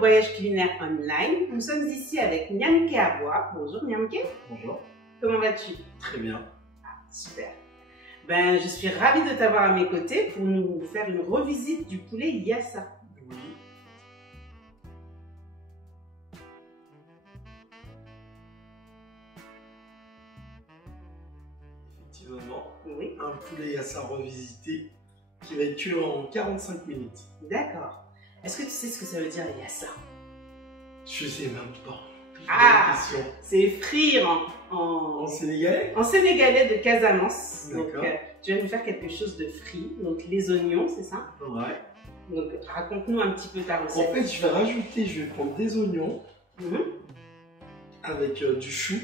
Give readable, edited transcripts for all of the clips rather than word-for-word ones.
voyage culinaire online. Nous sommes ici avec Nyamke Aboua. Bonjour Nyamke. Bonjour. Comment vas-tu? Très bien. Ah, super. Ben, je suis ravie de t'avoir à mes côtés pour nous faire une revisite du poulet Yassa. Oui. Effectivement, Oui. un poulet Yassa revisité qui va être cuit en 45 minutes. D'accord. Est-ce que tu sais ce que ça veut dire Yassa? Je sais même pas. Ah, question. c'est frire En sénégalais? en sénégalais de Casamance. Donc, D'accord. tu vas nous faire quelque chose de frit. Donc, les oignons, c'est ça? Ouais. Donc, raconte-nous un petit peu ta En recette. fait, je vais prendre des oignons Mhm. avec du chou.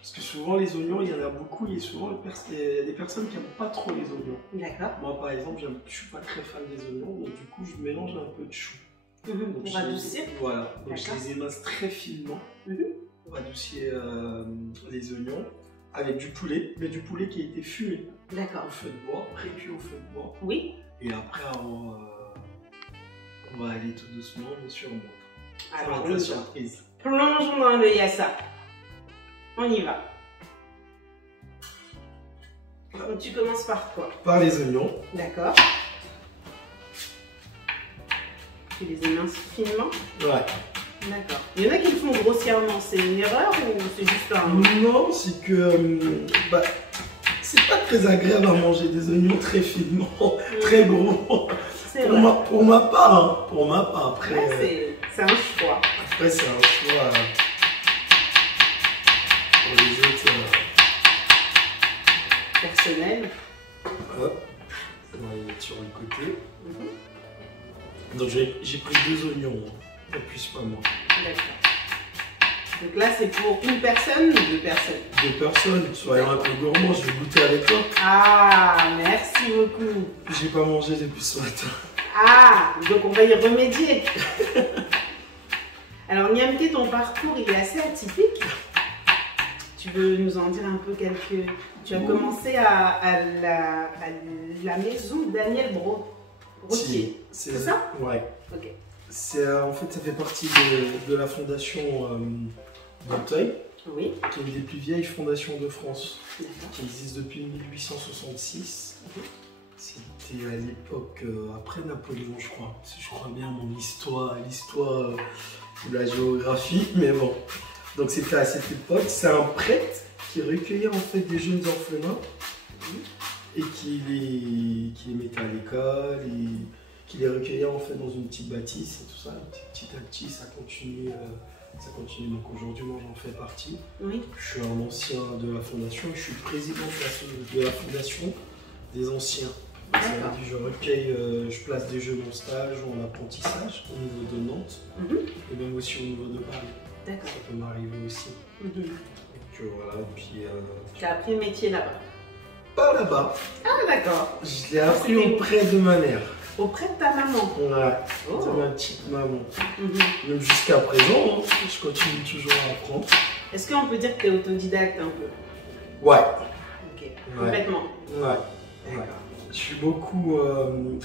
Parce que souvent, les oignons, il y en a beaucoup. Et souvent, il y a des personnes qui n'aiment pas trop les oignons. D'accord. Moi, par exemple, je ne suis pas très fan des oignons. Donc, du coup, je mélange un peu de chou. Mhm. Donc, Pour adoucir. Voilà, donc je D'accord. les émince très finement Mhm. pour adoucir les oignons avec du poulet, mais du poulet qui a été fumé D'accord. au feu de bois, pré-cuit au feu de bois. Oui. Et après, on va aller tout doucement, monsieur, on montre. Ça va Alors, être la surprise. plongeons dans le Yassa. On y va. Donc, tu commences par quoi? Par les oignons. D'accord. Tu les éminces finement? Ouais. D'accord. Il y en a qui le font grossièrement. C'est une erreur ou c'est juste un... Non, c'est que c'est pas très agréable à manger des oignons très finement, très gros. C'est vrai. Pour ma part, hein. Pour ma part. Après, Ouais, c'est un choix. après c'est un choix pour les autres. Personnel. Hop, on va les mettre sur le côté. Mhm. Donc j'ai pris 2 oignons, hein. Pas plus, pas moins. D'accord. Donc là, c'est pour une personne ou 2 personnes? 2 personnes, soyons un peu gourmands, je vais goûter avec toi. Ah, merci beaucoup. J'ai pas mangé depuis ce matin. Ah, donc on va y remédier. Alors Nyamke, ton parcours il est assez atypique. Tu veux nous en dire un peu quelques... Tu as commencé à la maison Daniel Brottier. C'est ça? Ouais. Ok. En fait, ça fait partie de la fondation d'Auteuil, Oui. qui est une des plus vieilles fondations de France, D'accord. qui existe depuis 1866. C'était à l'époque après Napoléon, je crois. Si je crois bien mon l'histoire ou la géographie, mais bon. Donc c'était à cette époque. C'est un prêtre qui recueillait en fait des jeunes orphelins et qui les mettait à l'école et qui les recueillait en fait dans une petite bâtisse et tout ça. Petit à petit, ça continue. Donc aujourd'hui, moi j'en fais partie. Oui. Je suis un ancien de la fondation et je suis président de la fondation des anciens. Ça veut dire que je recueille, je place des jeunes en stage ou en apprentissage au niveau de Nantes et même aussi au niveau de Paris. D'accord. Ça peut m'arriver aussi. Donc voilà, et puis... Tu as appris le métier là-bas? Pas là-bas. Ah d'accord. Je l'ai appris auprès de ma mère. Auprès de ta maman? Ouais, Oh. de ma petite maman. Même jusqu'à présent, hein, je continue toujours à apprendre. Est-ce qu'on peut dire que tu es autodidacte un peu? Ouais. Ok. Complètement? Ouais. D'accord. Je suis beaucoup...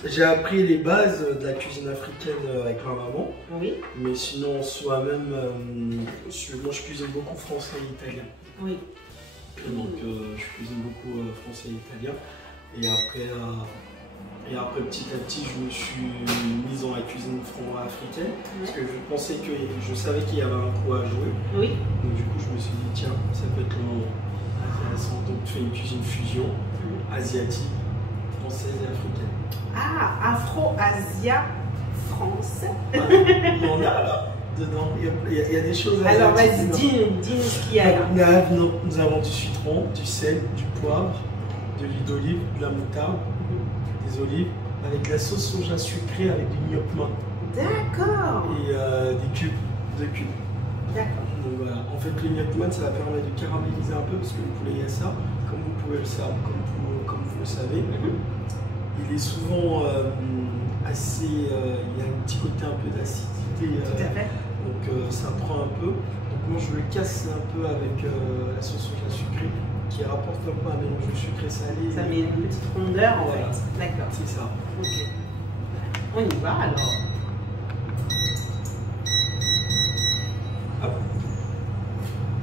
j'ai appris les bases de la cuisine africaine avec ma maman. Oui. Mais sinon, soi-même, moi je cuisine beaucoup français et italien. Oui. Donc je cuisine beaucoup français et italien. Et après, petit à petit, je me suis mise dans la cuisine africaine. Parce que je savais qu'il y avait un coup à jouer. Oui. Donc du coup, je me suis dit, tiens, ça peut être intéressant. Donc je fais une cuisine fusion, asiatique, française et africaine. Ah, Afro-Asia français. Il y en a là, dedans. Il y a des choses asiatiques. Alors vas-y, dis-nous ce qu'il y a là. Nous avons du citron, du sel, du poivre, de l'huile d'olive, de la moutarde, des olives, avec de la sauce soja sucrée avec du gnocchi D'accord. et des cubes, 2 cubes. D'accord. Donc voilà. En fait, le gnocchi, ça va permettre de caraméliser un peu parce que le poulet Yassa, comme vous pouvez le savoir, comme vous le savez, il est souvent assez. Il y a un petit côté un peu d'acidité. Tout à fait. Donc ça prend un peu. Donc moi je le casse un peu avec la sauce soja sucrée qui rapporte un peu un mélange de sucré salé. Ça met une petite rondeur en Voilà. fait. D'accord. C'est ça. Ok. On y va alors.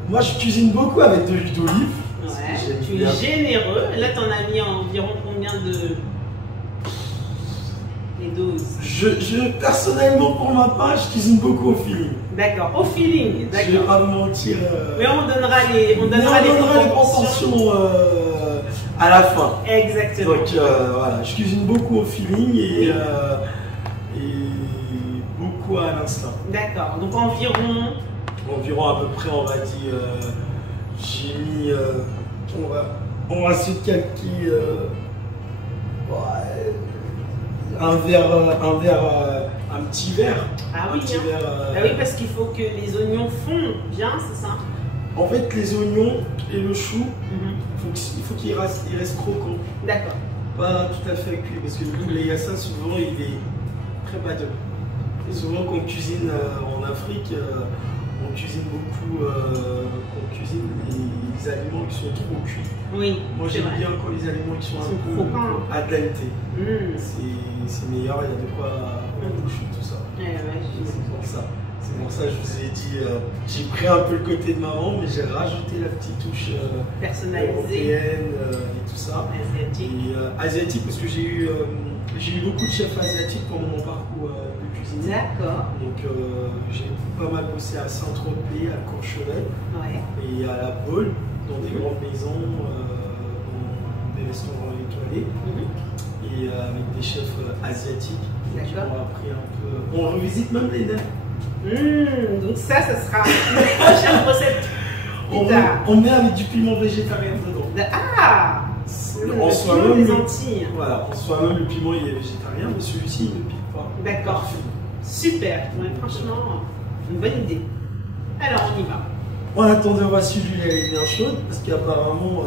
Moi, je cuisine beaucoup avec de l'huile d'olive. Ouais, tu es généreux. Là, tu en as mis environ combien de... Les doses? Personnellement, pour ma part, je cuisine beaucoup au feeling. D'accord, au feeling, d'accord. Je vais pas vous mentir. Mais on donnera les proportions à la fin. Exactement. Donc voilà, je cuisine beaucoup au feeling et beaucoup à l'instinct. D'accord, donc environ à peu près, on va dire, j'ai mis, on va se calquer un petit verre. Ah oui, ah oui, parce qu'il faut que les oignons fondent bien, c'est ça? En fait, les oignons et le chou, il faut qu'il reste croquant. D'accord. Pas tout à fait cuit, parce que le poulet yassa, souvent, il est très badeux. Et souvent, quand on cuisine en Afrique, on cuisine beaucoup, les aliments qui sont trop cuits. Oui. Moi, j'aime bien quand les aliments qui sont un peu al dente. C'est meilleur, il y a de quoi en bouche et tout ça. C'est pour ça. C'est pour ça que je vous ai dit, j'ai pris un peu le côté de maman, mais j'ai rajouté la petite touche personnalisée européenne et tout ça. Asiatique. Et, asiatique, parce que j'ai eu beaucoup de chefs asiatiques pendant mon parcours de cuisinier. D'accord. Donc j'ai pas mal bossé à Saint-Tropez, à Courchevel et à La Baule, dans des grandes maisons, dans des restaurants étoilés. Et avec des chefs asiatiques qui m'ont appris un peu. On revisite même les nems. Donc ça sera une prochaine recette. On met avec du piment végétarien dedans. Ah, en soi-même, des Antilles. Voilà, en soi-même, le piment il est végétarien, mais celui-ci il ne pique pas. D'accord. Super. Ouais, franchement, une bonne idée. Alors on y va. En attendant, on va suivre l'huile, elle est bien chaude parce qu'apparemment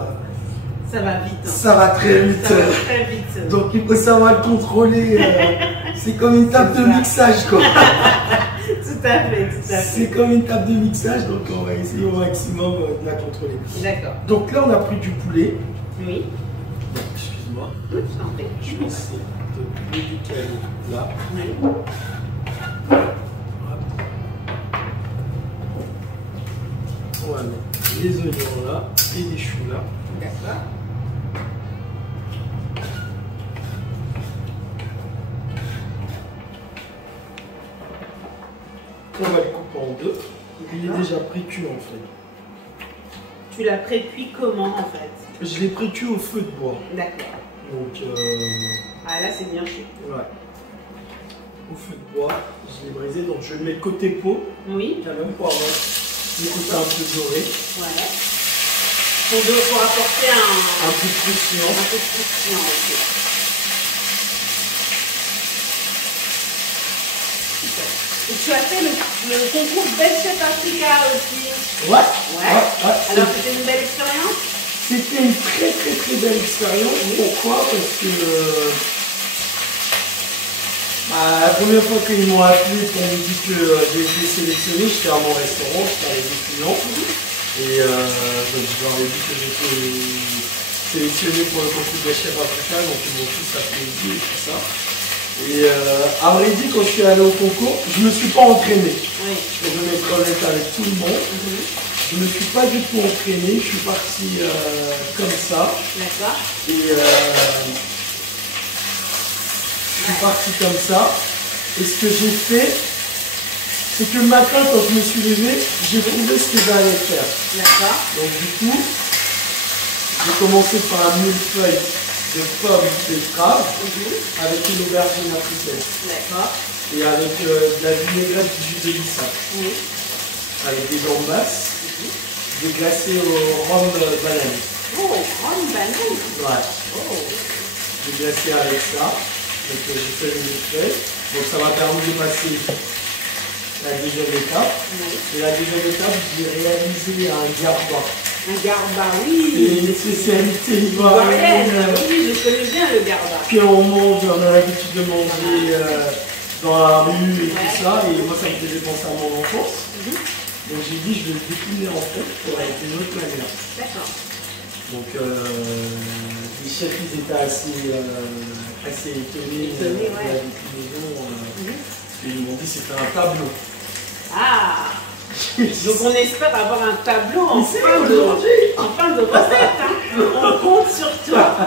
ça va vite. Ça va très vite. Ça va très vite. Donc il faut savoir le contrôler. C'est comme une table de mixage quoi. Tout à fait. C'est comme une table de mixage, donc on va essayer au maximum de la contrôler. D'accord. Donc là on a pris du poulet. Oui. Excuse-moi. Je t'en prie. Je vais essayer de l'éduquer là. Oui. On va mettre les oignons là et les choux là. D'accord. On va le couper en deux. Il est déjà pré-cuit en fait. Tu l'as pré-cuit comment en fait? Je l'ai pré-cuit au feu de bois. D'accord. Donc ah là c'est bien chaud. Ouais. Au feu de bois, je l'ai brisé, donc je mets le côté peau. Oui. Quand même pour avoir le côté un peu doré. Ouais. Pour apporter un peu de croustillant. Un peu de croustillant, ok. Super. Et tu as fait le concours Best Chef Africa aussi. Ouais. Alors c'était une belle expérience? C'était une très belle expérience. Pourquoi? Parce que la première fois qu'ils m'ont appelé pour me dire que j'ai été sélectionné, j'étais à mon restaurant, j'étais avec des clients. Et donc je leur ai dit que j'étais sélectionné pour le concours Best Chef Africa, donc ils m'ont tous applaudi et tout ça. Et à vrai dire, quand je suis allé au concours, je ne me suis pas entraîné. Oui. Je vais m'être honnête avec tout le monde. Je ne me suis pas du tout entraîné, je suis parti comme ça. D'accord. Et je suis parti comme ça. Et ce que j'ai fait, c'est que le matin, quand je me suis levé, j'ai trouvé ce que j'allais faire. D'accord. Donc du coup, j'ai commencé par un millefeuille de pommes betteraves avec une aubergine à friteuse. D'accord. Et avec de la vinaigrette du jus de bissap. Oui. Avec des gambas, déglacées au rhum banane. Oh, rhum banane. Ouais. Oh. Déglacé avec ça. Donc j'ai fait le millefeuille. Donc ça m'a permis de passer la deuxième étape. Oui. Et la deuxième étape, j'ai réalisé un garba. Un garba, oui. C'est une spécialité ivoirienne. Oui, je connais bien le garba. Puis on mange, on a l'habitude de manger dans la rue et tout ça. Et moi, ça me faisait penser à mon enfance. Donc j'ai dit, je vais le décliner en fait pour avec une autre manière. D'accord. Donc les chefs, ils étaient assez étonnés de ouais. la déclinaison. Et ils m'ont dit c'était un tableau. Ah. Donc on espère avoir un tableau en fin de recette. Hein. On compte sur toi.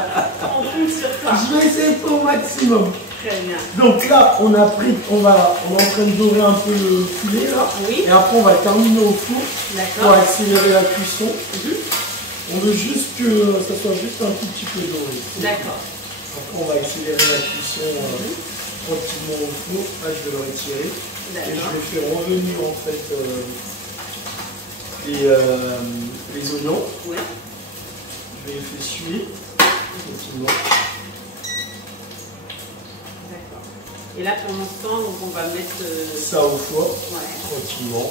On compte sur toi. Je vais essayer au maximum. Très bien. Donc là, on est en train de dorer un peu le poulet là. Oui. Et après, on va terminer au four pour D'accord. accélérer la cuisson. On veut juste que ça soit juste un tout petit peu doré. D'accord. Après, on va accélérer la cuisson tranquillement au four. Là, je vais le retirer. Et je vais faire revenir en fait les oignons. Oui. Je vais les faire suer tranquillement. D'accord. Et là, pour l'instant, on va mettre ça au four, tranquillement.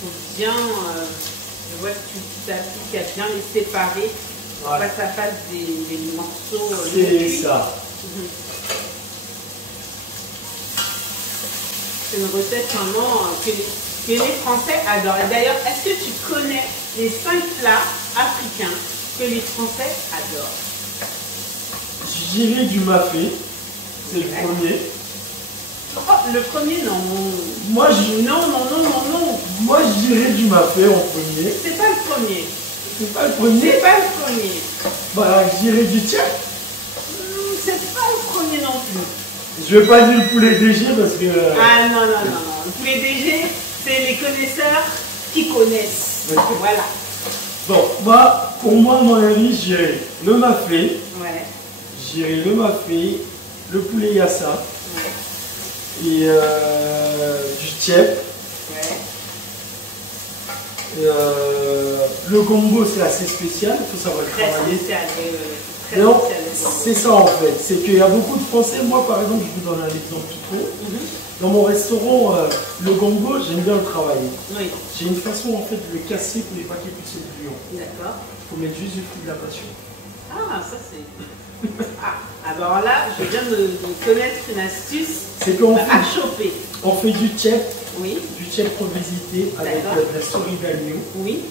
Faut bien, je vois que tu t'appliques à bien les séparer. Pour pas que ça fasse des morceaux. C'est ça. C'est une recette vraiment que les Français adorent. Et d'ailleurs, est-ce que tu connais les 5 plats africains que les Français adorent? Je dirais du mafé, c'est le premier. Oh, le premier, non. Moi, non. Moi, je dirais du mafé en premier. C'est pas le premier. C'est pas le premier. C'est pas le premier. Bah, je dirais du tchèque. C'est pas le premier non plus. Je vais pas dire le poulet DG parce que... Ah non. Le poulet DG, c'est les connaisseurs qui connaissent. Voilà. Bon, pour moi, mon ami, je dirais le mafé. Ouais. Je dirais le mafé, le poulet yassa. Ouais. Et du tchèque. Ouais. Le gombo, c'est assez spécial, il faut savoir le travailler. Donc, c'est ça en fait, c'est qu'il y a beaucoup de Français, moi par exemple, je vous donne un exemple tout con. Dans mon restaurant, le gombo, j'aime bien le travailler. Oui. J'ai une façon en fait de le casser pour les paquets plus de bouillon. D'accord. Il faut mettre juste du fruit de la passion. Ah, ça c'est... alors là, je viens de connaître une astuce à choper. On fait du tchèque, oui. Du tchèque revisité avec de la souris d'agneau. Oui.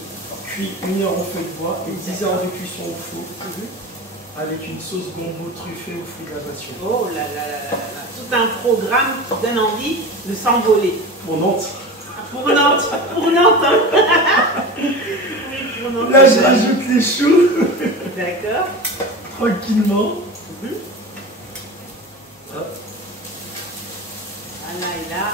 Cuit 1 heure au feu de bois et 10 heures de cuisson au four. Avec une sauce gombo truffée au fruit de la passion. Oh là là là là là. Tout un programme qui donne envie de s'envoler. Pour Nantes. Pour Nantes. Pour Nantes. Hein. Oui, pour Nantes. Là, je rajoute les choux. D'accord. Tranquillement. Hop. Voilà, et là,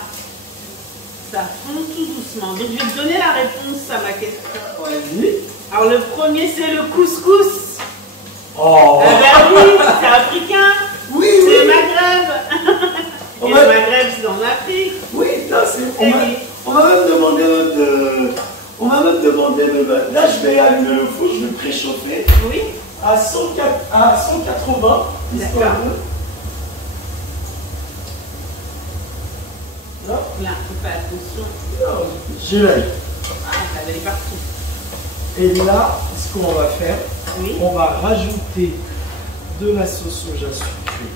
ça fond tout doucement. Donc, je vais te donner la réponse à ma question. Vas-y. Alors, le premier, c'est le couscous. Oh. Ben oui, c'est africain. Oui, c'est le Maghreb. Et le Maghreb, c'est en Afrique. Oui, là, c'est... On m'a même demandé de... Là, je vais allumer le four, je vais préchauffer. Oui. À 180. Histoire de... Là, fais attention. J'ai l'œil. Ah, ça va aller partout. Et là, ce qu'on va faire, on va rajouter de la sauce soja sucrée.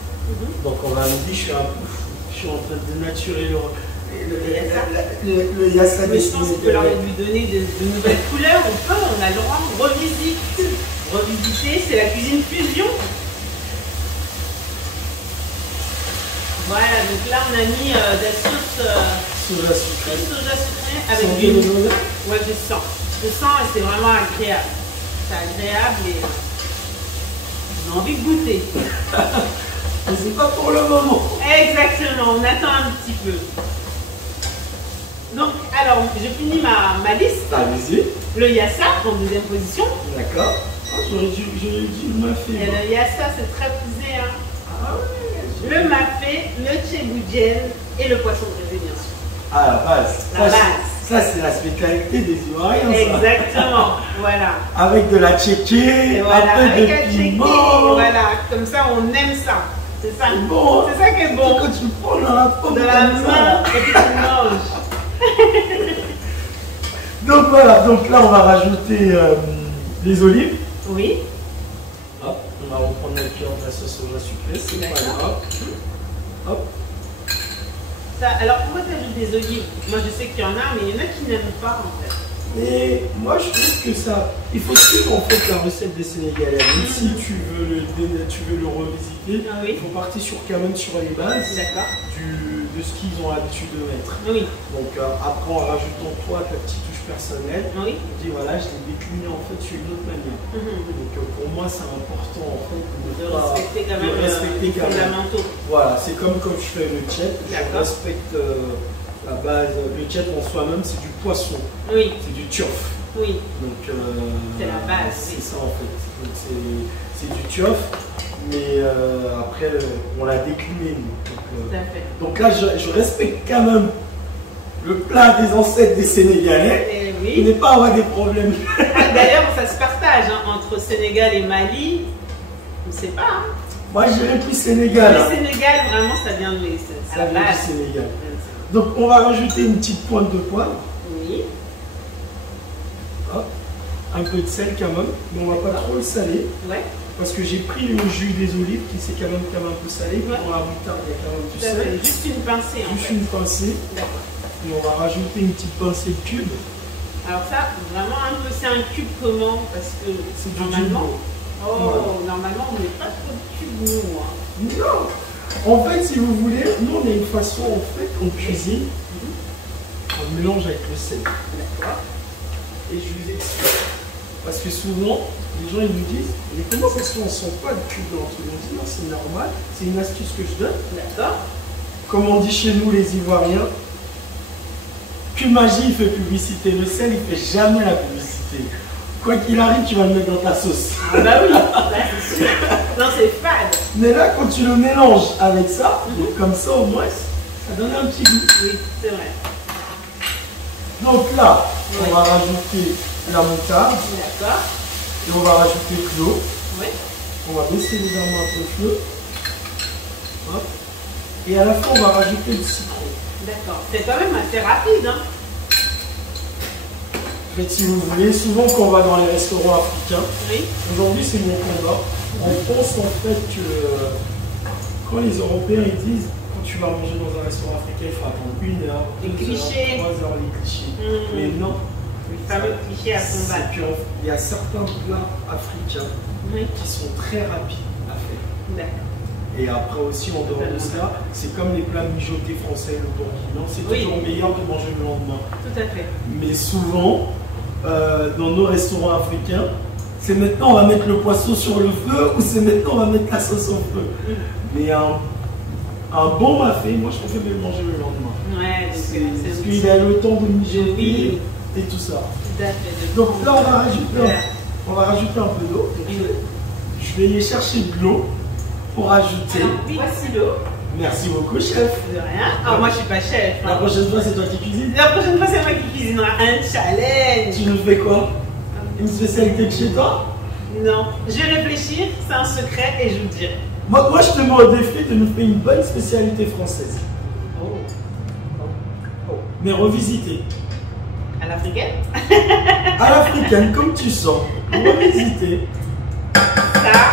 Donc on va me dire, je suis un peu fou. Je suis en train de dénaturer le yassa. Mais je pense qu'on peut leur lui donner de nouvelles couleurs. On a le droit, revisiter. Revisiter, c'est la cuisine fusion. Voilà, donc là on a mis de la sauce soja sucrée. Soja sucrée avec du... Ouais, je sens et c'est vraiment agréable. C'est agréable et on a envie de goûter. Mais c'est pas pour le moment. Exactement, on attend un petit peu. Donc, alors, je finis ma liste. Allez-y. Le yassa en deuxième position. D'accord. Oh, j'aurais dû le mafé. Et le yassa, c'est très prisé. Hein. Ah oui. Le mafé, le tchéboudienne et le poisson brisé, bien sûr. Ah, la base. La base. Ça, c'est la spécialité des Ivoiriens. Exactement, voilà. Avec de la tchéké, voilà, un peu avec de piment. Voilà, comme ça, on aime ça. C'est ça. Bon. C'est ça qui est bon. Quand tu prends dans la pomme de la main et puis tu manges. Donc voilà, donc là, on va rajouter les olives. Oui. Hop, on va reprendre le cœur de la sauce soja sucrée, c'est pas grave. Hop. Ça, alors pourquoi tu ajoutes des olives? Moi je sais qu'il y en a, mais il y en a qui n'aiment pas en fait. Mais moi je trouve que ça, il faut suivre en fait la recette des Sénégalais. Même si tu veux le revisiter, il faut partir quand même sur les bases de ce qu'ils ont l'habitude de mettre. Oui. Donc après, en rajoutant toi ta petite touche personnelle, Oui. on dit voilà, je l'ai décliné en fait sur une autre manière. Donc pour moi, c'est important en fait De respecter quand même les fondamentaux. Voilà, c'est comme quand je fais le tchèp, je respecte la base. Le tchèp en soi-même, c'est du poisson. Oui. C'est du tiof. Oui. Donc c'est la base. C'est ça en fait. Donc c'est du tiof, mais après on l'a décliné. Tout à fait. Donc là, je respecte quand même le plat des ancêtres des Sénégalais. Et oui. Il n'est pas avoir des problèmes. D'ailleurs, ça se partage entre Sénégal et Mali. Je ne sais pas. Hein. Moi, je dirais plus Sénégal. Le Sénégal, vraiment, ça vient de ça vient du Sénégal. Donc, on va rajouter une petite pointe de poivre. Oui. Hop. Un peu de sel quand même, mais on ne va pas trop le saler. Ouais. Parce que j'ai pris le jus des olives qui s'est quand même un peu salé. Ouais. Pour la moutarde, il y a quand même du sel. Juste une pincée. Juste une pincée. D'accord. Et on va rajouter une petite pincée de cube. Alors ça, vraiment un peu, c'est un cube comment? Parce que c'est normalement, normalement on met pas trop de cubes nous. Hein. Non. En fait, si vous voulez, nous on a une façon en fait, on cuisine, on mélange avec le sel. D'accord. Et je vous explique. Parce que souvent, les gens ils nous disent, mais comment ça se fait, on ne sent pas de cube dans le truc? On dit non, c'est normal, c'est une astuce que je donne. D'accord. Comme on dit chez nous les Ivoiriens, Cube Magie il fait publicité, le sel il fait jamais la publicité. Quoi qu'il arrive, tu vas le mettre dans ta sauce. Ah bah oui, c'est sûr. Non, c'est fade. Mais là, quand tu le mélanges avec ça, comme ça au moins, ça donne un petit goût. Oui, c'est vrai. Donc là, on va rajouter la moutarde. D'accord. Et on va rajouter de l'eau. Oui. On va baisser légèrement un peu le feu. Hop. Et à la fin, on va rajouter le citron. D'accord. C'est quand même assez rapide. Hein. En fait, si vous voulez, souvent quand on va dans les restaurants africains, aujourd'hui c'est mon combat, on pense en fait que quand les Européens ils disent quand tu vas manger dans un restaurant africain, il faut attendre 1 heure, 2 heures, 3 heures, les clichés. Mais non. Le fameux cliché à combattre. Il y a certains plats africains qui sont très rapides à faire. D'accord. Et après aussi, en dehors de ça, c'est comme les plats mijotés français, le bourguignon, c'est toujours meilleur de manger le lendemain. Tout à fait. Mais souvent, dans nos restaurants africains, c'est maintenant on va mettre le poisson sur le feu ou c'est maintenant on va mettre la sauce au feu. Mais un bon mafé, moi je préfère le manger le lendemain. Ouais, parce qu'il a le temps de mijoter et tout ça. Tout à fait. Donc là on va rajouter un peu d'eau. Je vais aller chercher de l'eau pour ajouter. Voici l'eau. Merci beaucoup, chef. De rien. Ah, moi, je suis pas chef. La prochaine fois, c'est toi qui cuisines. La prochaine fois, c'est moi qui cuisinera. Un challenge. Tu nous fais quoi? Une spécialité de chez toi? Non. Je vais réfléchir, c'est un secret et je vous dirai. Moi, je te mets au défi de nous faire une bonne spécialité française. Mais revisitée. À l'africaine? À l'africaine, comme tu sens. Revisitée.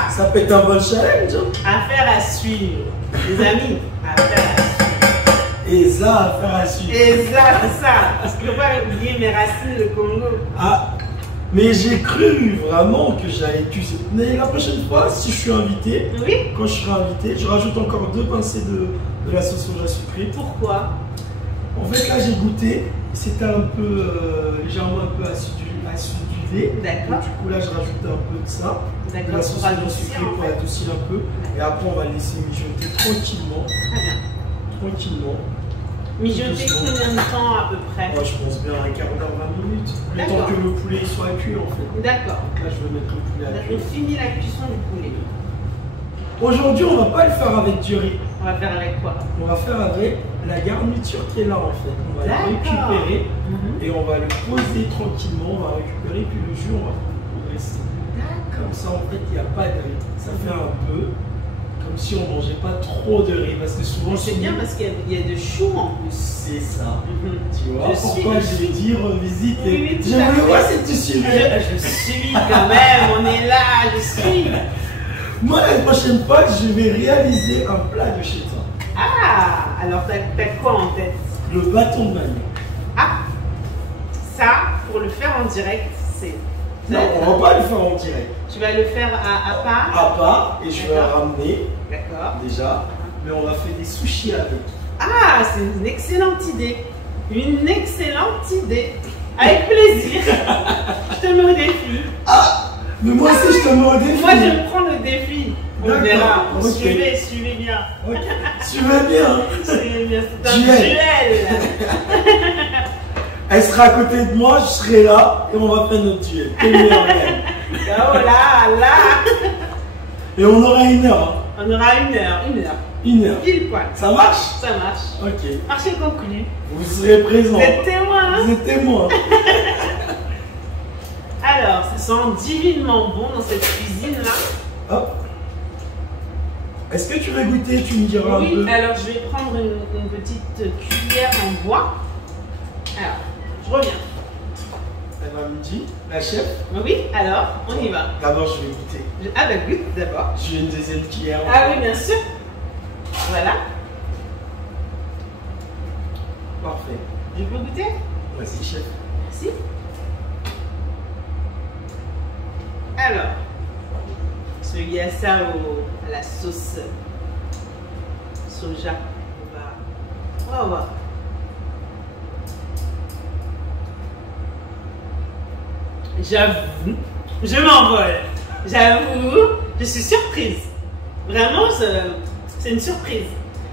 Ça peut être un bon challenge. Affaire à suivre. Les amis, affaire à suivre. Et ça, affaire à suivre. Et ça. Parce que je ne peux pas oublier mes racines, le Congo. Ah, mais j'ai cru vraiment que j'allais cuisiner. Mais la prochaine fois, si je suis invité, quand je serai invité, je rajoute encore 2 pincées de la sauce soja sucrée. Pourquoi? En fait, là, j'ai goûté. C'était un peu légèrement un peu acidulé. D'accord. Du coup, là, je rajoute un peu de ça. D'accord. La sauce soja sucrée pour adoucir un peu. Et après, on va laisser mijoter tranquillement. Très bien. Tranquillement. Mijoter combien de temps à peu près? Moi, je pense bien un quart d'heure, 20 minutes. Le temps que le poulet soit cuit en fait. D'accord. Donc là, je vais mettre le poulet à cuire. On finit la cuisson du poulet. Aujourd'hui, on ne va pas le faire avec du riz. On va faire avec quoi? On va faire avec la garniture qui est là en fait. On va la récupérer et on va le poser tranquillement. On va récupérer, puis le jus, on va le rester. Comme ça, en fait, il n'y a pas de riz. Ça fait un peu comme si on ne mangeait pas trop de riz. Parce que souvent. C'est bien parce qu'il y a de chou en plus. C'est ça. Tu vois pourquoi je vais dire visite. Je veux voir si tu suis. Je suis quand même. On est là. Je suis. Moi, la prochaine fois, je vais réaliser un plat de chez toi. Ah, alors t'as quoi en tête? Le bâton de manioc. Ah, ça, pour le faire en direct, c'est... Non, on va pas le faire en direct. Tu vas le faire à part? À part, et je vais ramener. D'accord. Déjà, mais on va faire des sushis avec. Ah, c'est une excellente idée. Une excellente idée. Avec plaisir. Je te mets au défi. Ah, mais moi aussi je te mets au défi. Moi, je me prends le défi. On verra. Okay. Suivez bien. Okay. Suivez bien. Suivez bien. C'est un duel. Elle sera à côté de moi, je serai là et on va faire notre duel. Quel meilleur gagne. Oh là là. Et on aura 1 heure. Hein. On aura 1 heure. 1 heure. 1 heure. Pile poil. Ça marche? Ça marche. Ok. Marché conclu. Vous serez présents. Vous êtes témoin. Hein? Vous êtes témoin. Alors, ça sent divinement bon dans cette cuisine-là. Hop. Est-ce que tu veux goûter? Tu me diras un peu. Oui, alors je vais prendre une petite cuillère en bois. Alors, je reviens. Elle va me dire, la chef. Oui, alors, on y va. D'abord, je vais goûter. Ah bah goûte d'abord. Je vais une deuxième cuillère. Ah oui, bien sûr. Voilà. Parfait. Je peux goûter? Vas-y, chef. Merci. Alors, il y a ça à la sauce soja. On va voir. J'avoue, je m'envole. J'avoue, je suis surprise. Vraiment, c'est une surprise.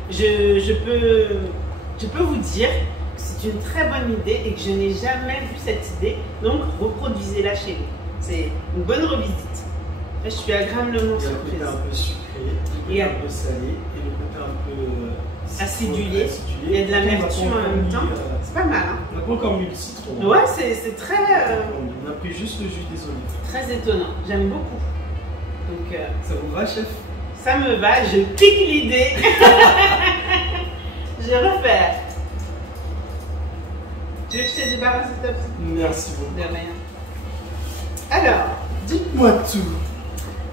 Je peux vous dire que c'est une très bonne idée et que je n'ai jamais vu cette idée. Donc, reproduisez-la chez vous. C'est une bonne revisite. Là, je suis agréablement surprise. Il y a le côté un peu sucré, le côté un peu salé et le côté un peu acidulé. Il y a de l'amertume en même temps. C'est pas mal. Hein? On n'a pas encore mis le citron. Ouais, c'est très. On a pris juste le jus des olives. Très étonnant. J'aime beaucoup. Donc, ça vous va, chef? Ça me va. Je pique l'idée. Je refais. Tu veux que je te débarrasse de ta petite? Merci beaucoup. De rien. Alors, dites-moi tout.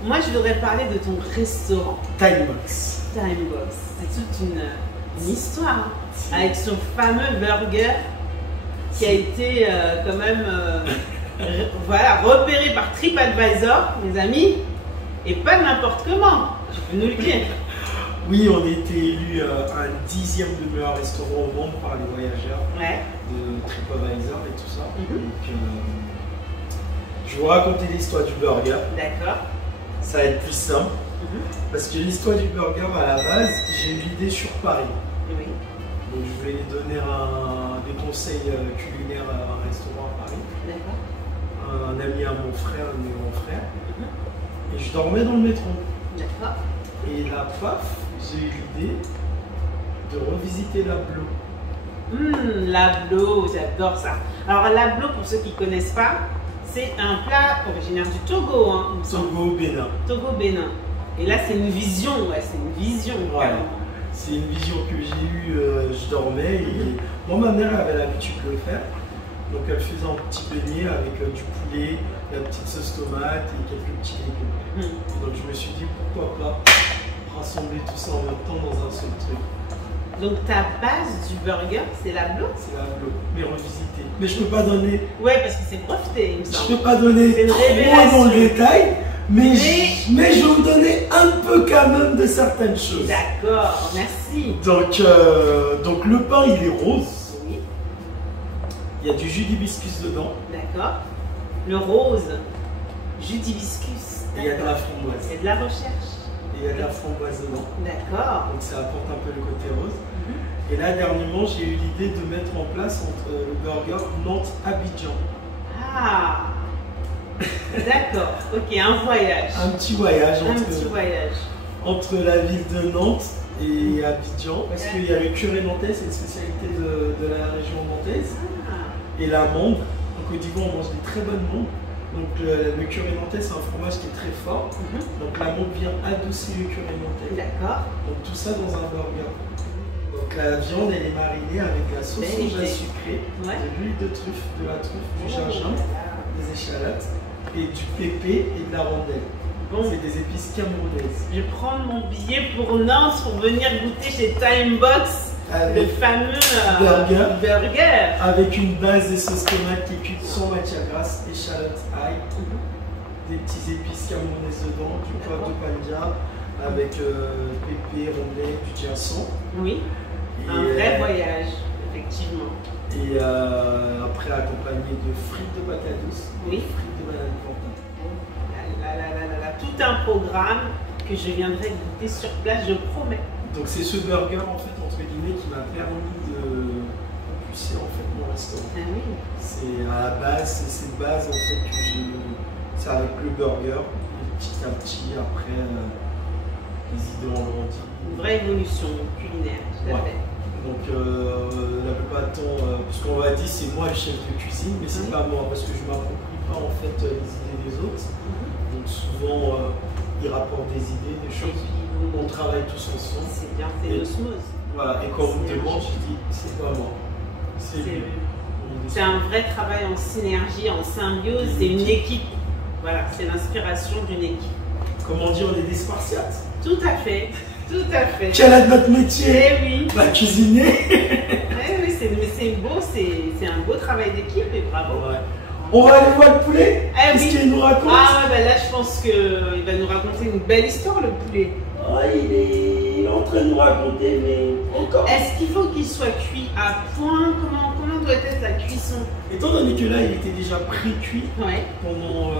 Moi, je voudrais parler de ton restaurant. Timebox. Timebox. C'est toute une histoire. Hein, avec son fameux burger qui a été quand même voilà, repéré par TripAdvisor, mes amis. Et pas n'importe comment. Tu peux nous le dire. Oui, on a été élu un 10e de meilleur restaurant au monde par les voyageurs de TripAdvisor et tout ça. Donc, je vais vous raconter l'histoire du burger. D'accord. Ça va être plus simple. Parce que l'histoire du burger, à la base, j'ai eu l'idée sur Paris. Oui. Donc, je voulais donner des conseils culinaires à un restaurant à Paris. D'accord. Un ami à mon frère, un de mes grands frères. Et je dormais dans le métro. D'accord. Et là, paf, j'ai eu l'idée de revisiter l'Ablo. L'Ablo, j'adore ça. Alors, l'Ablo, pour ceux qui ne connaissent pas, c'est un plat originaire du Togo. Hein, Togo-Bénin. Togo-Bénin. Et là, c'est une vision. Ouais, c'est une vision. Ouais. C'est une vision que j'ai eue, je dormais. Et moi, ma mère avait l'habitude de le faire. Donc, elle faisait un petit beignet avec du poulet, la petite sauce tomate et quelques petits légumes. Donc, je me suis dit, pourquoi pas rassembler tout ça en même temps dans un seul truc. Donc ta base du burger, c'est l'Ablo? C'est l'Ablo, mais revisité. Mais je peux pas donner. Ouais, parce que c'est breveté, il me semble. Je peux pas donner trop dans le détail, mais je vais vous donner un peu quand même de certaines choses. D'accord, merci. Donc le pain, il est rose. Oui. Il y a du jus d'hibiscus dedans. D'accord. Le rose, jus d'hibiscus. Et il y a de la framboise. Il y a de la recherche. Et il y a de la framboise dedans. D'accord. Donc ça apporte un peu le côté rose. Et là, dernièrement, j'ai eu l'idée de mettre en place entre le burger Nantes-Abidjan. Ah. D'accord. Ok, un voyage. Un petit voyage entre la ville de Nantes et Abidjan. Parce qu'il y a le curé nantais, c'est une spécialité de la région nantaise. Et l'amande. En Côte d'Ivoire, on mange des très bonnes amandes. Donc le curé nantais, c'est un fromage qui est très fort. Donc l'amande vient adoucir le curé nantais. D'accord. Donc tout ça dans un burger. Donc la viande, elle est marinée avec la sauce soja sucrée, de l'huile de truffe, de la truffe, du gingembre, des échalotes, et du pépé et de la rondelle. Bon. C'est des épices camerounaises. Je prends mon billet pour Nantes pour venir goûter chez Timebox. Le fameux burger avec une base de sauce tomate qui est cuite sans matière grasse, échalotes, ail, des petits épices camerounaises dedans, du poivre de Pandia avec pépé, rondelle, du ginseng. Oui. Un vrai voyage, effectivement. Et après, accompagné de frites de patates douces. Oui. Frites de banane plantain. Tout un programme que je viendrai goûter sur place, je promets. Donc c'est ce burger en fait entre guillemets qui m'a permis de propulser en fait mon restaurant. Ah oui. C'est à la base, c'est cette base en fait que j'ai. C'est avec le burger. Et petit à petit après les idées ont grandi. Une vraie évolution culinaire, tout à fait. Donc la plupart du temps, parce qu'on va dire c'est moi le chef de cuisine, mais c'est pas moi parce que je m'approprie pas en fait les idées des autres. Donc souvent ils rapportent des idées, des choses. On travaille tous ensemble. C'est bien, c'est l'osmose. Voilà, et quand on me demande, je dis c'est pas moi. C'est lui. C'est un vrai travail en synergie, en symbiose, c'est une équipe. Voilà, c'est l'inspiration d'une équipe. Comment dire, on est des Spartiates. Tout à fait, tout à fait. Quel est notre métier? Eh oui. La cuisiner. Eh oui, c'est beau, c'est un beau travail d'équipe et bravo. Ouais. On va aller voir le poulet. Qu'est-ce qu'il nous raconte? Ah ouais, là je pense qu'il va nous raconter une belle histoire le poulet. Oh, il est en train de nous raconter, mais encore. Est-ce qu'il faut qu'il soit cuit à point? Comment doit être la cuisson? Étant donné que là, il était déjà pré-cuit pendant 20-30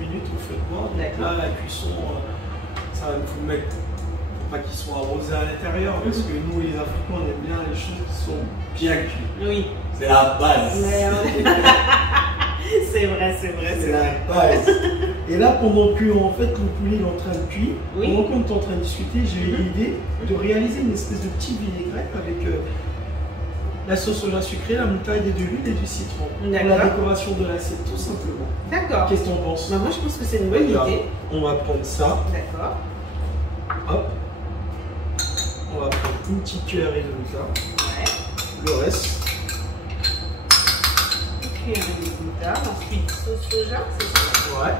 minutes au feu de bois. Donc là, la cuisson, ça va nous mettre pour pas qu'il soit arrosé à l'intérieur. Parce que nous, les Africains, on aime bien les choses qui sont bien cuites. Oui. C'est la base. C'est vrai, c'est vrai. C'est la base. Et là, pendant que en fait, le poulet est en train de cuire, pendant qu'on est en train de discuter, j'ai eu l'idée de réaliser une espèce de petit vinaigrette avec la sauce soja sucrée, la moutarde et de l'huile et du citron. Pour la décoration de l'assiette, tout simplement. D'accord. Qu'est-ce que tu en penses? Moi, je pense que c'est une bonne idée. On va prendre ça. D'accord. Hop. On va prendre une petite cuillerée de moutarde. Ouais. Le reste. Cuillerée de moutarde. Ensuite, sauce soja, c'est ça? Ouais.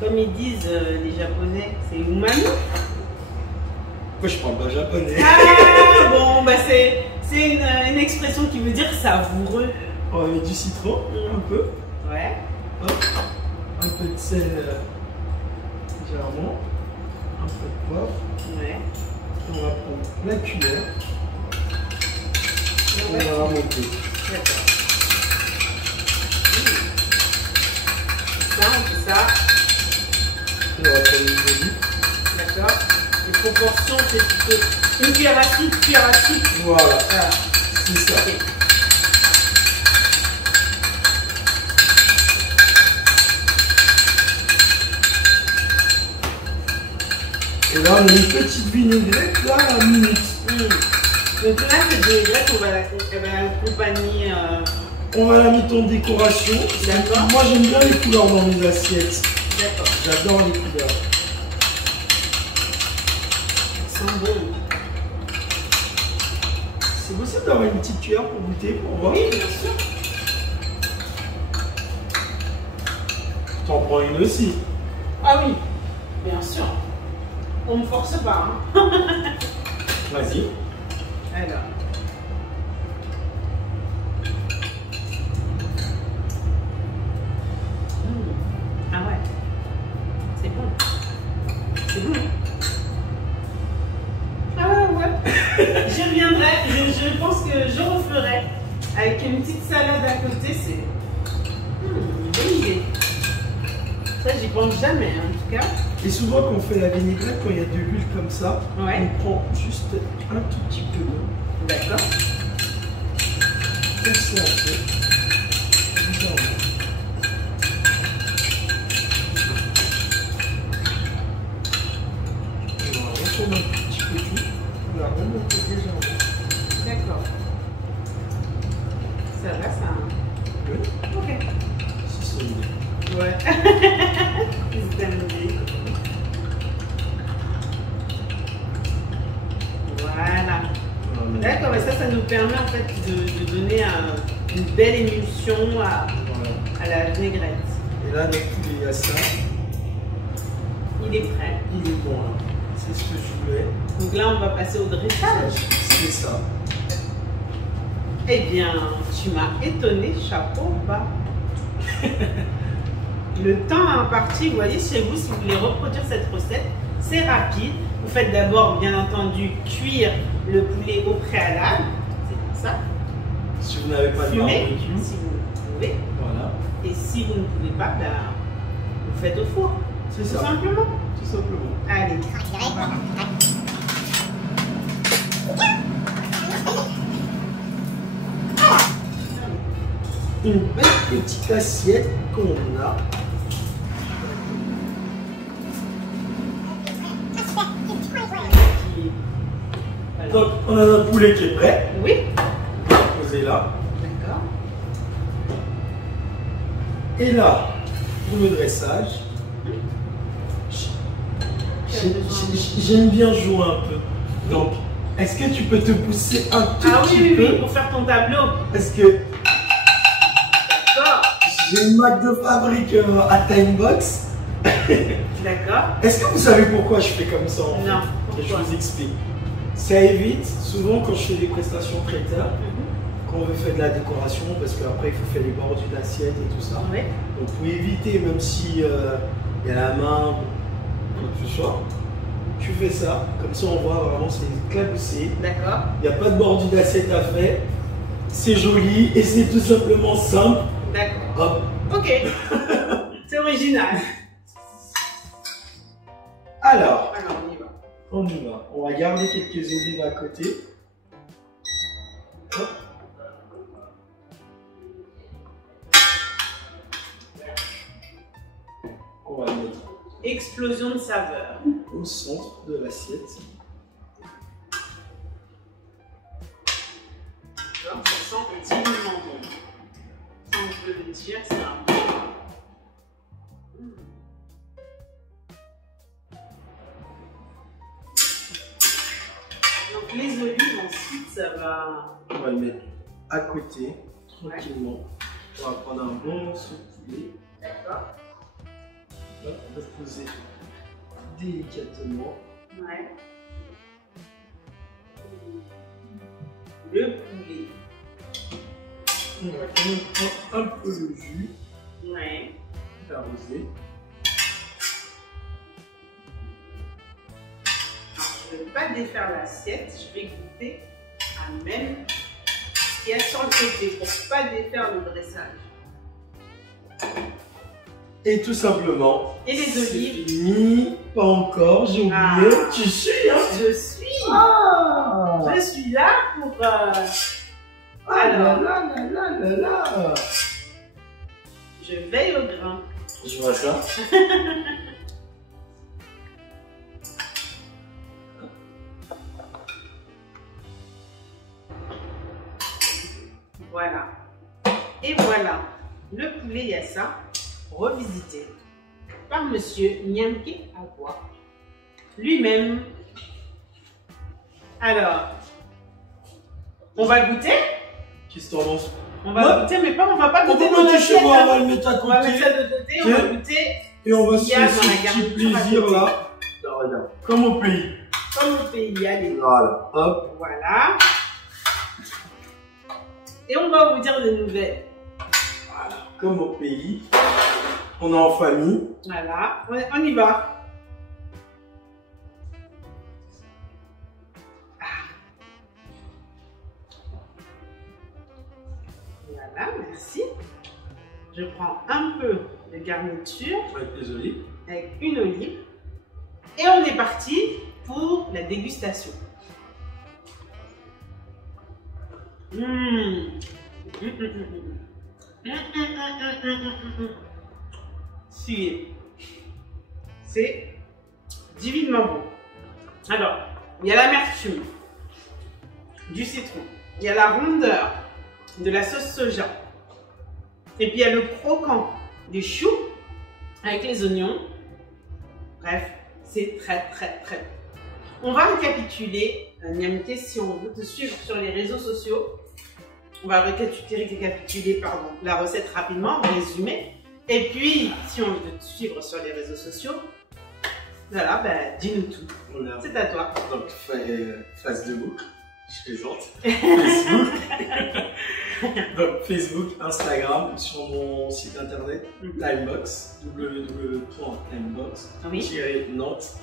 Comme ils disent les Japonais, c'est umami. Moi, je parle pas japonais. Ah bon, bah c'est une expression qui veut dire savoureux. On va mettre du citron, un peu. Ouais. Hop. Un peu de sel légèrement. Un peu de poivre. Ouais. On va prendre la cuillère. On va remonter. D'accord. Ça, on fait ça. Et on va prendre une olive. D'accord. Les proportions, c'est plutôt une cuillère à soupe, cuillère à soupe. Voilà. C'est ça. Okay. Et là, on a une petite vinaigrette là à minute. Donc là, cette vinaigrette, on va l'accompagner. On va la mettre en décoration. D'accord. Moi, j'aime bien les couleurs dans mes assiettes. D'accord. J'adore les couleurs. Elles sont bonnes. C'est possible d'avoir une petite cuillère pour goûter, pour voir? Oui, bien sûr. T'en prends une aussi? Ah oui, bien sûr. On ne force pas. Hein. Vas-y. Alors. Ah ouais. C'est bon. C'est bon. Ah ouais. Je reviendrai. Je pense que je referai. Avec une petite salade à côté, c'est une bonne idée. Ça, j'y pense jamais, en tout cas. Et souvent, quand on fait la vinaigrette, quand il y a de l'huile comme ça, Ouais. on prend juste un tout petit peu d'eau. D'accord. Comme ça, un peu. Légèrement. On va retourner un petit peu tout. On va remonter légèrement. D'accord. Ça va, ça. Oui. Ok. Si c'est une idée. Ouais. Voilà. D'accord, et ça nous permet en fait de donner une belle émulsion à la vinaigrette. Et là, notre poulet, il y a ça. Il est prêt. Il est bon, là. C'est ce que je voulais. Donc là, on va passer au dressage. C'est ça. Eh bien, tu m'as étonné, chapeau bas. Le temps imparti, vous voyez, chez vous, si vous voulez reproduire cette recette, c'est rapide. Vous faites d'abord, bien entendu, cuire le poulet au préalable. C'est comme ça. Si vous n'avez pas de barbecue. Si vous pouvez. Voilà. Et si vous ne pouvez pas, ben, vous faites au four. C'est ça. Tout simplement. Tout simplement. Allez. Une belle petite assiette qu'on a. Donc, on a notre poulet qui est prêt. Oui. Posé là. D'accord. Et là, pour le dressage, j'aime bien jouer un peu. Donc, est-ce que tu peux te pousser un tout petit peu? Oui, pour faire ton tableau. Parce que D'accord. j'ai une marque de fabrique à Timebox. D'accord. Est-ce que vous savez pourquoi je fais comme ça en fait? Non. Et je Pourquoi? vous explique. Ça évite, souvent quand je fais des prestations traiteurs, quand on veut faire de la décoration, parce qu'après il faut faire les bordures d'assiette et tout ça. Oui. Donc pour éviter, même si il y a la main, quoi que ce soit, tu fais ça, comme ça on voit vraiment c'est éclaboussé. D'accord. Il n'y a pas de bordure d'assiette à faire, c'est joli et c'est tout simplement simple. D'accord. Hop. Ok. C'est original. Alors, On y va. on y va. On va garder quelques olives à côté. Hop. On va le mettre Explosion de saveur. au centre de l'assiette. Ça sent divinement bon. Ça, on peut le dire, c'est un bon. Donc les olives, ensuite, ça va... On va le mettre à côté, tranquillement. On va prendre un bon morceau de poulet. D'accord. Hop, on va poser délicatement. Ouais. Le poulet. On va quand même prendre un peu le jus, Ouais. l'arroser. Je ne vais pas défaire l'assiette, je vais goûter à même ce qu'il y a sur le côté pour ne pas défaire le dressage. Et tout simplement. Et les olives? Fini. Pas encore, j'ai oublié. Ah. Tu suis, hein? Je suis, Ah! je suis là pour... Ah là là là là là là! Je veille au grain. Je vois ça. Voilà. Et voilà, le poulet Yassa, revisité par monsieur Nyamke Agua lui-même. Alors, on va goûter? Qu'est-ce que t'en penses? On va goûter, mais pas, on va pas goûter dans l'assiette. On va le mettre à On va mettre côté. ça de côté, on va goûter. Et on va se Il y a faire dans ce la petit garniture à plaisir côté. là. Là, regarde. Comme au pays. Comme au pays, allez. Voilà. Hop. Voilà. Et on va vous dire des nouvelles. Voilà. Comme au pays. On est en famille. Voilà, on y va. Voilà, merci. Je prends un peu de garniture Avec les olives. avec une olive. Et on est parti pour la dégustation. C'est divinement bon. Alors, il y a l'amertume du citron, il y a la rondeur de la sauce soja, et puis il y a le croquant des choux avec les oignons. Bref, c'est très très très bon. On va récapituler, Nyamke, si on veut te suivre sur les réseaux sociaux. On va récapituler la recette rapidement, résumé. Et puis, si on veut te suivre sur les réseaux sociaux, voilà, ben, dis-nous tout. C'est à toi. Donc, Facebook, je plaisante. Facebook. Donc, Facebook, Instagram, sur mon site internet, Timebox, www.timebox-nantes.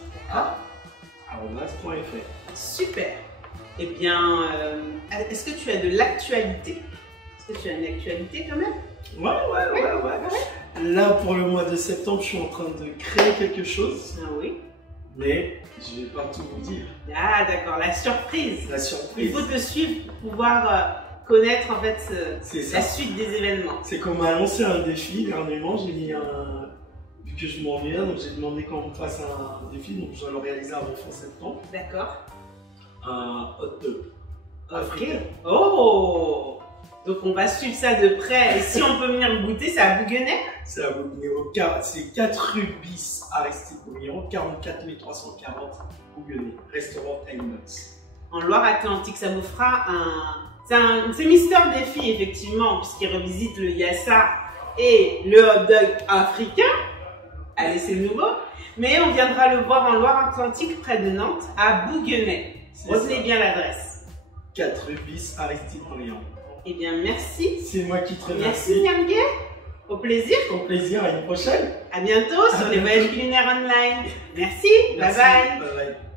@nas.fr. Super. Eh bien, est-ce que tu as de l'actualité? Est-ce que tu as une actualité quand même? Ouais. Là, pour le mois de septembre, je suis en train de créer quelque chose. Ah oui. Mais je vais pas tout vous dire. Ah d'accord, la surprise. La surprise. Il faut te suivre pour pouvoir connaître en fait la suite des événements. C'est qu'on m'a lancé un défi dernièrement, j'ai mis vu que je m'en viens, donc j'ai demandé qu'on me fasse un défi, donc je dois le réaliser avant fin septembre. D'accord. Un hot dog. Ok. Oh. Donc on va suivre ça de près. Et si on peut venir goûter, c'est à Bouguenais? C'est à Bouguenais, c'est 4 rue bis Aristide Bouillon, 44 340 Bouguenais, restaurant Timebucks. En Loire-Atlantique, ça vous fera c'est Mister Défi effectivement, puisqu'il revisite le yassa et le hot dog africain. Allez, c'est nouveau. Mais on viendra le voir en Loire-Atlantique, près de Nantes, à Bouguenais. Retenez bien l'adresse. 4 rue bis Aristide Bouillon. Eh bien, merci. C'est moi qui te remercie. Merci, Niamgué. Au plaisir. Au plaisir, à une prochaine. À bientôt sur les voyages culinaires online. Merci. Bye bye. Bye bye.